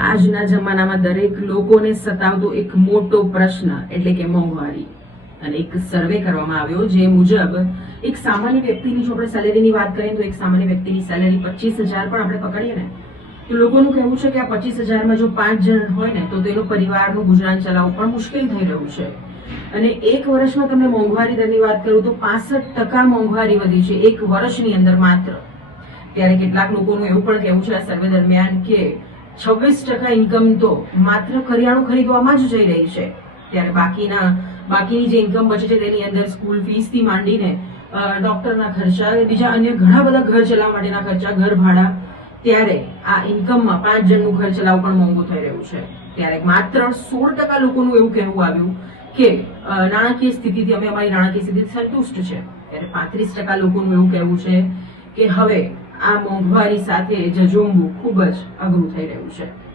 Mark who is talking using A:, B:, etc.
A: આજના જમાનામાં દરેક લોકોને સતાવતો એક મોટો પ્રશ્ન, એટલે કે મોંઘવારી. અને એક સર્વે કરવામાં આવ્યો જે મુજબ એક સામાન્ય વ્યક્તિની, જો આપણે સેલેરીની વાત કરીએ તો એક સામાન્ય વ્યક્તિની સેલેરી પચીસ હજાર પણ આપણે પકડીએ ને, તો લોકોનું કહેવું છે કે આ પચીસ હજારમાં જો પાંચ જણ હોય ને, તો તેનો પરિવારનું ગુજરાન ચલાવવું પણ મુશ્કેલ થઈ રહ્યું છે. અને એક વર્ષમાં તમને મોંઘવારી દરની વાત કરું તો પાસઠ ટકા મોંઘવારી વધી છે એક વર્ષની અંદર માત્ર. ત્યારે કેટલાક લોકોનું એવું પણ કહેવું છે આ સર્વે દરમિયાન કે છવ્વીસ ટકા ઇન્કમ તો માત્ર કરિયાણું ખરીદવામાં જ જઈ રહી છે. ત્યારે બાકીના, બાકીની જે ઇન્કમ બચે છે તેની અંદર સ્કૂલ ફીસથી માંડીને ડોક્ટરના ખર્ચા બીજા અન્ય ઘણા બધા ઘર ચલાવવા માટેના ખર્ચા, ઘર ભાડા, ત્યારે આ ઇન્કમમાં પાંચ જણનું ઘર ચલાવવું પણ મોંઘું થઈ રહ્યું છે. ત્યારે માત્ર સોળ ટકા લોકોનું એવું કહેવું આવ્યું કે નાણાકીય સ્થિતિથી અમે અમારી નાણાકીય સ્થિતિ સંતુષ્ટ છે. ત્યારે પાંત્રીસ ટકા લોકોનું એવું કહેવું છે કે હવે આ મોંઘવારી સાથે જજુમવું ખૂબ જ અઘરું થઈ રહ્યું છે.